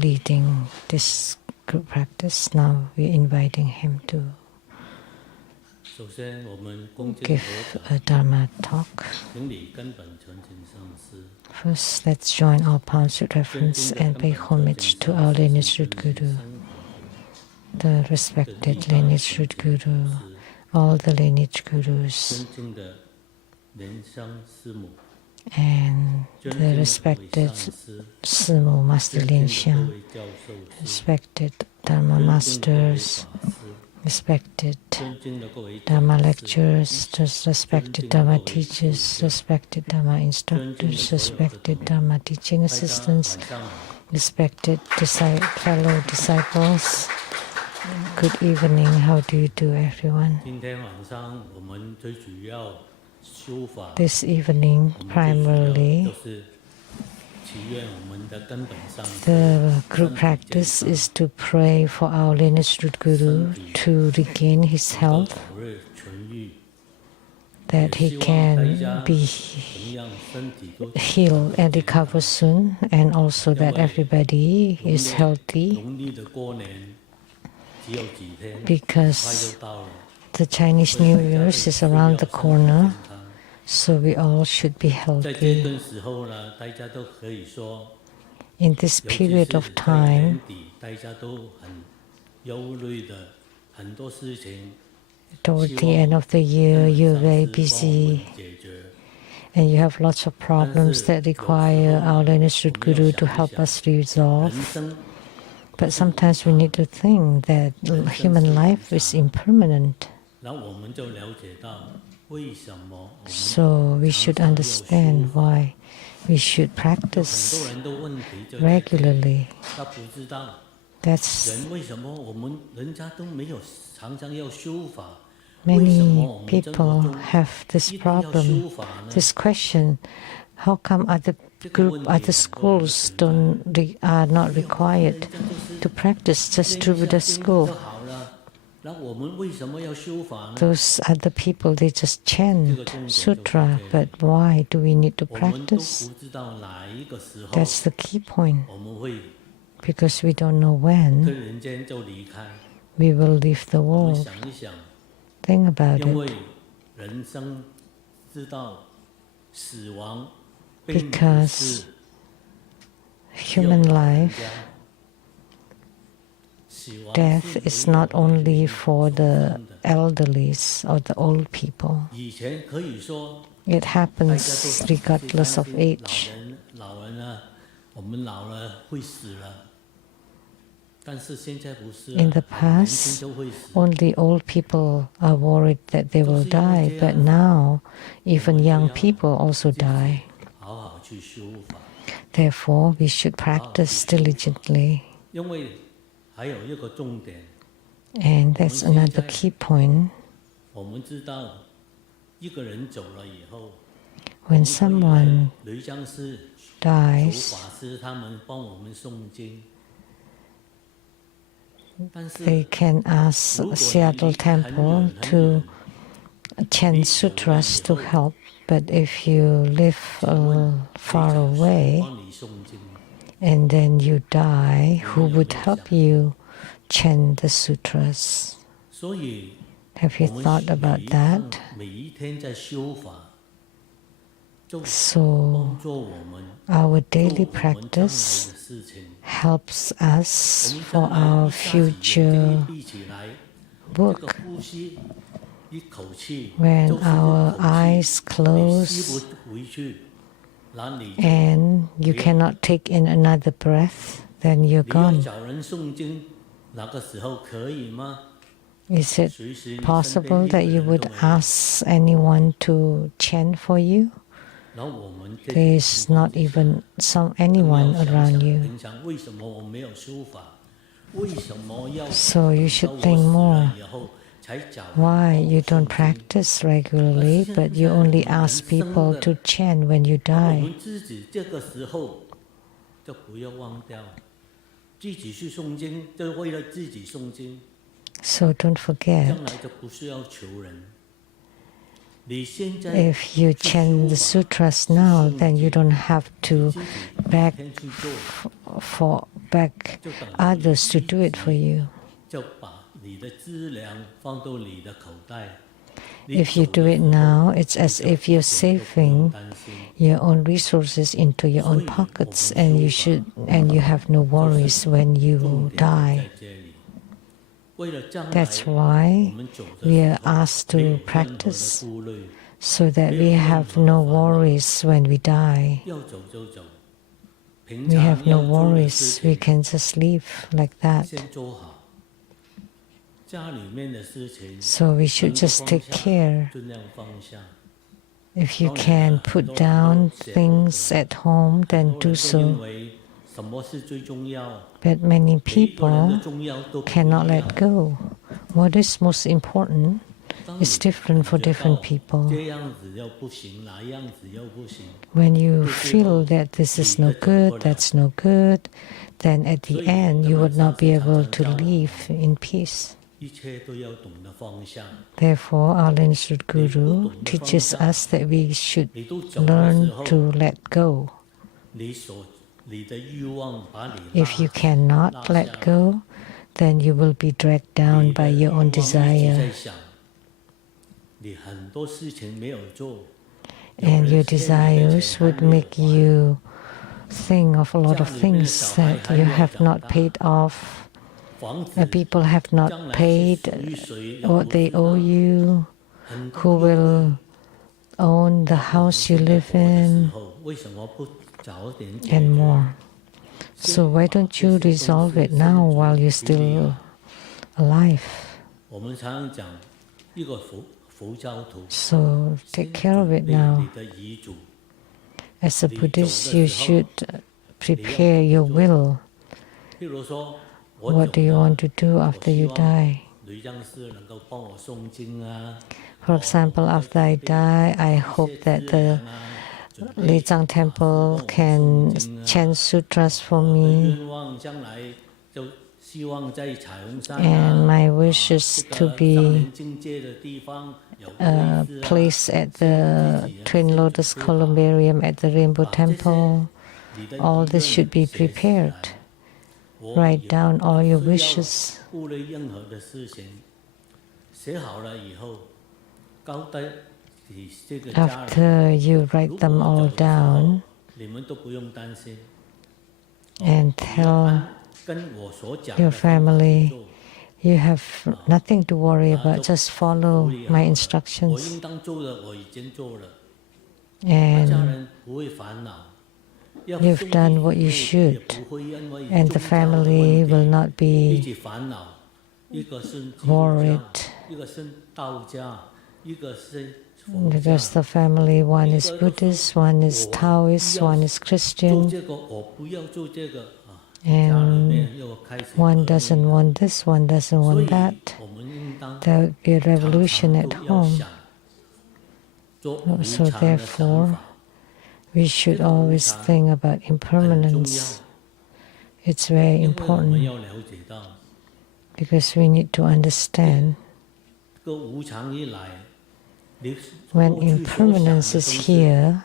leading this group practice. Now we're inviting him to give a Dharma talk. First, let's join our palms with reverence and pay homage to our lineage root Guru, the respected lineage root Guru, all the lineage Gurus, and the respected Simu, Master Lian Shen, respected Dharma Masters, respected Dharma lecturers, respected Dharma teachers, respected Dharma instructors, respected Dharma teaching assistants, respected fellow disciples. Good evening. How do you do, everyone? This evening, primarily, the group practice is to pray for our lineage root Guru to regain his health, that he can be healed and recover soon, and also that everybody is healthy, because the Chinese New Year is around the corner. So we all should be healthy. In this period of time, toward the end of the year, you're very busy and you have lots of problems that require our lineage root Guru to help us resolve. But sometimes we need to think that human life is impermanent. So we should understand why we should practice regularly. Many people have this problem, this question: how come other schools are not required to practice just through the school? Those other people, they just chant sutra, but why do we need to practice? That's the key point. Because we don't know when we will leave the world. Think about it. Because human life, death is not only for the elderly or the old people. It happens regardless of age. In the past, only old people are worried that they will die, but now even young people also die. Therefore, we should practice diligently. And that's another key point. When someone dies, they can ask Seattle Temple to chant sutras to help. But if you live far away and then you die, who would help you chant the sutras? Have you thought about that? So our daily practice helps us for our future work. When our eyes close and you cannot take in another breath, then you're gone. Is it possible that you would ask anyone to chant for you? There is not even anyone around you. So you should think more. Why you don't practice regularly, but you only ask people to chant when you die? So don't forget, If you chant the sutras now, then you don't have to beg others to do it for you. If you do it now, it's as if you're saving your own resources into your own pockets, and you have no worries when you die. That's why we are asked to practice so that we have no worries when we die. We have no worries, we can just live like that. So we should just take care. If you can put down things at home, then do so. But many people cannot let go. What is most important is different for different people. When you feel that this is no good, that's no good, then at the end you would not be able to live in peace. Therefore, our Lian Guru teaches us that we should learn to let go. If you cannot let go, then you will be dragged down by your own desire. And your desires would make you think of a lot of things that you have not paid off. People have not paid what they owe you. Who will own the house you live in? And more. So why don't you resolve it now while you're still alive? So take care of it now. As a Buddhist, you should prepare your will. What do you want to do after you die? For example, after I die, I hope that the Lian temple can chant sutras for me. And my wish is to be placed at the Twin Lotus Columbarium at the Rainbow Temple. All this should be prepared. Write down all your wishes. After you write them all down and tell your family, you have nothing to worry about, just follow my instructions. And you've done what you should, and the family will not be worried. Because the family, one is Buddhist, one is Taoist, one is Christian, and one doesn't want this, one doesn't want that. There would be a revolution at home. So therefore, we should always think about impermanence. It's very important because we need to understand when impermanence is here,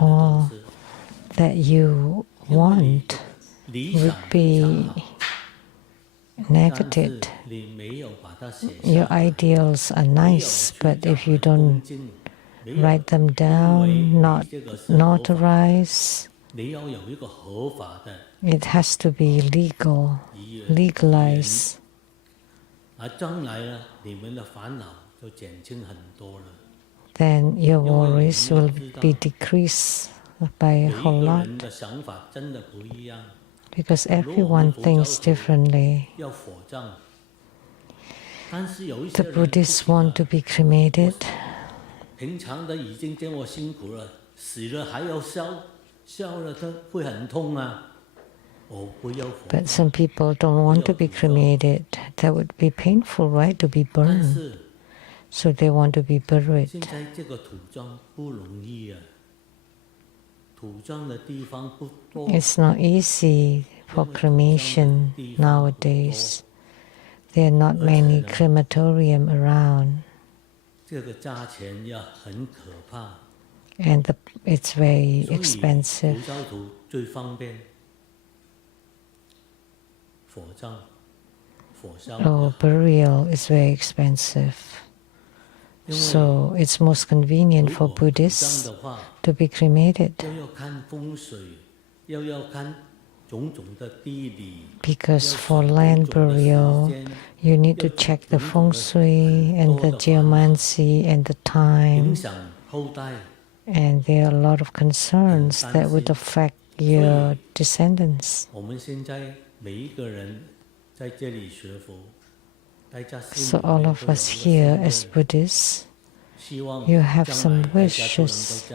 all that you want would be negated. Your ideals are nice, but if you don't write them down, not notarize, it has to be legalized. Then your worries will be decreased by a whole lot. Because everyone thinks differently. The Buddhists want to be cremated. But some people don't want to be cremated. That would be painful, right, to be burned. So they want to be buried. It's not easy for cremation nowadays. There are not many crematorium around. And it's very expensive. Burial is very expensive. So it's most convenient for Buddhists to be cremated. Because for land burial, you need to check the feng shui and the geomancy and the time. And there are a lot of concerns that would affect your descendants. So all of us here as Buddhists, you have some wishes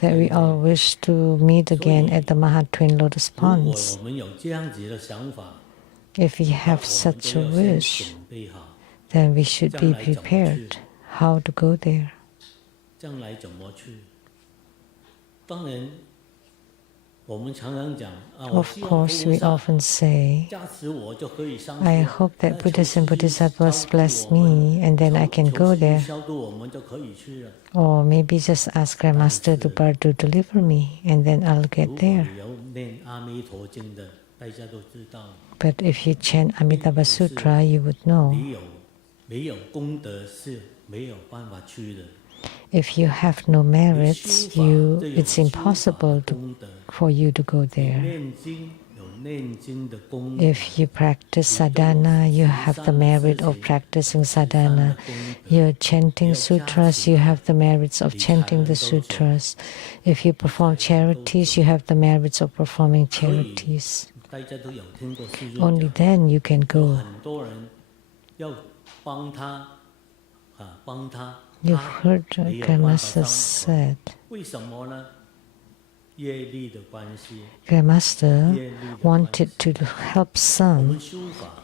that we all wish to meet again at the Mahat Twin Lotus Ponds. If we have such a wish, then we should be prepared how to go there. Of course, we often say, I hope that Buddhas and Bodhisattvas bless me and then I can go there. Or maybe just ask Grandmaster to deliver me and then I'll get there. But if you chant Amitabha Sutra, you would know. If you have no merits, it's impossible for you to go there. If you practice sadhana, you have the merit of practicing sadhana. You're chanting sutras, you have the merits of chanting the sutras. If you perform charities, you have the merits of performing charities. Only then you can go. You've heard Grandmaster said. Grandmaster wanted to help some,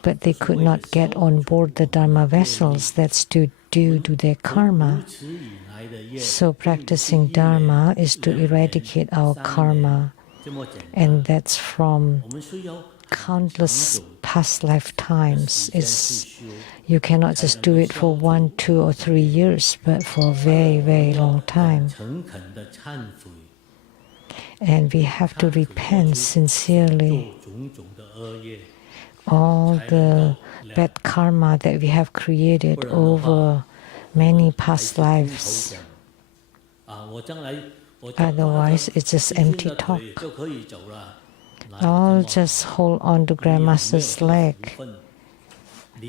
but they could not get on board the Dharma vessels. That's due to their karma. So practicing Dharma is to eradicate our karma, and that's from countless past lifetimes. You cannot just do it for 1, 2, or 3 years, but for a very, very long time. And we have to repent sincerely. All the bad karma that we have created over many past lives. Otherwise, it's just empty talk. I'll just hold on to Grandmaster's leg.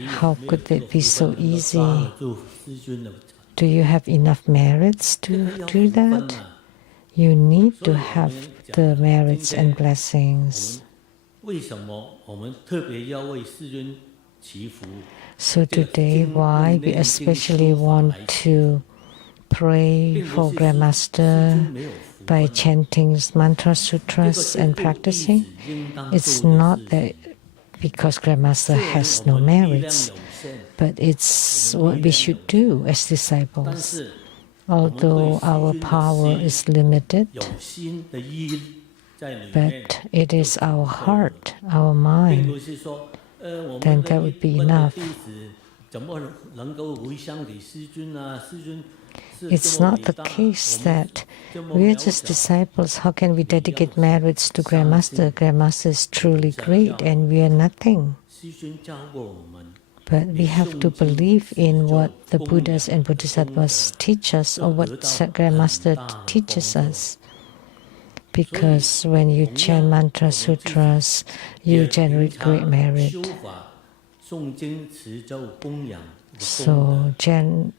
How could it be so easy? Do you have enough merits to do that? You need to have the merits and blessings. So today, why we especially want to pray for Grandmaster by chanting mantra sutras and practicing? It's not that because Grandmaster has no merits, but it's what we should do as disciples. Although our power is limited, but it is our heart, our mind, then that would be enough. It's not the case that we are just disciples. How can we dedicate merits to Grandmaster? Grandmaster is truly great and we are nothing. But we have to believe in what the Buddhas and Bodhisattvas teach us, or what Grandmaster teaches us. Because when you chant mantra sutras, you generate great merit. So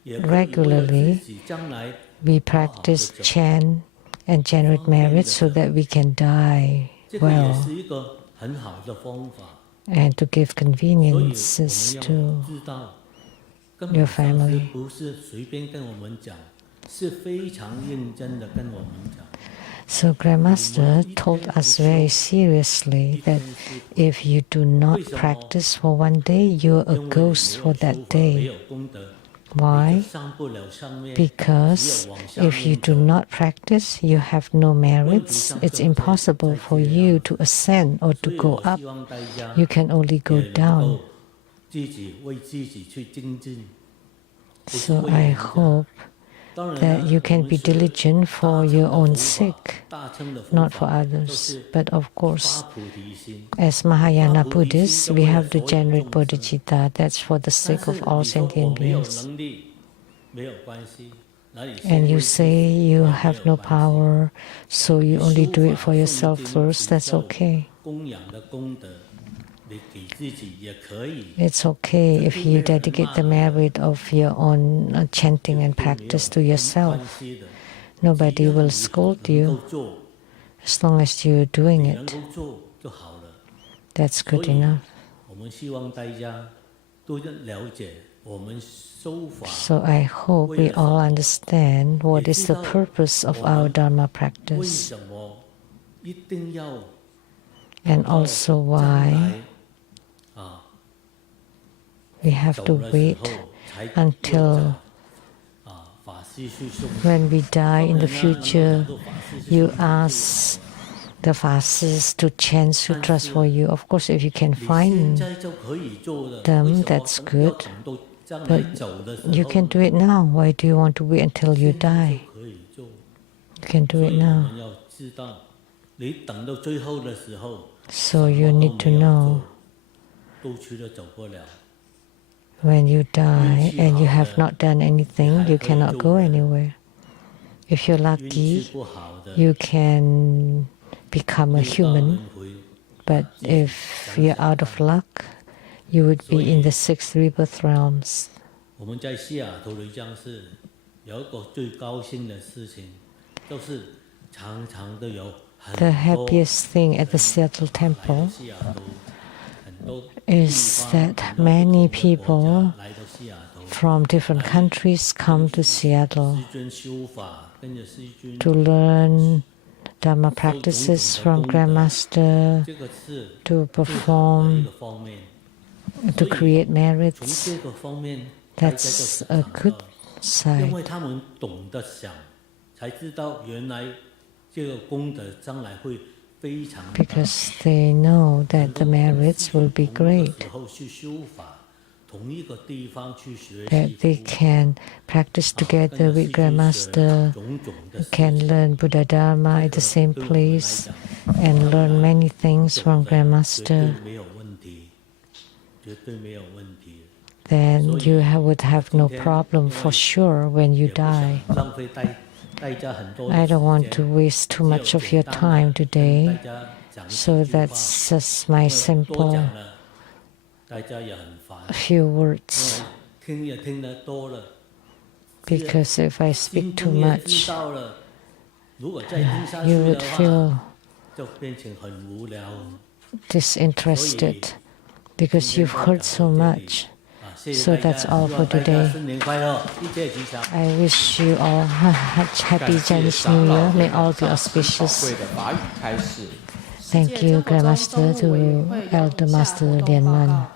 regularly, we practice chant and generate merit so that we can die well, and to give conveniences to your family. So Grandmaster told us very seriously that if you do not practice for one day, you're a ghost for that day. Why? Because if you do not practice, you have no merits. It's impossible for you to ascend or to go up. You can only go down. So I hope that you can be diligent for your own sake, not for others. But of course, as Mahayana Buddhists, we have to generate bodhicitta. That's for the sake of all sentient beings. And you say you have no power, so you only do it for yourself first. That's okay. It's okay if you dedicate the merit of your own chanting and practice to yourself. Nobody will scold you as long as you're doing it. That's good enough. So I hope we all understand what is the purpose of our Dharma practice, and also why we have to wait until when we die in the future. You ask the Fasis to chant sutras for you. Of course, if you can find them, that's good. But you can do it now. Why do you want to wait until you die? You can do it now. So you need to know when you die and you have not done anything, you cannot go anywhere. If you're lucky, you can become a human. But if you're out of luck, you would be in the 6 rebirth realms. The happiest thing at the Seattle temple is that many people from different countries come to Seattle to learn Dharma practices from Grandmaster, to perform, to create merits. That's a good side. Because they know that the merits will be great, that they can practice together with Grandmaster, can learn Buddha Dharma at the same place, and learn many things from Grandmaster. Then you would have no problem for sure when you die. I don't want to waste too much of your time today, so that's just my simple few words. Because if I speak too much, you would feel disinterested because you've heard so much. So that's all for today. I wish you all happy Chinese New Year. May all be auspicious. Thank you, Grandmaster, to Elder Master Lian.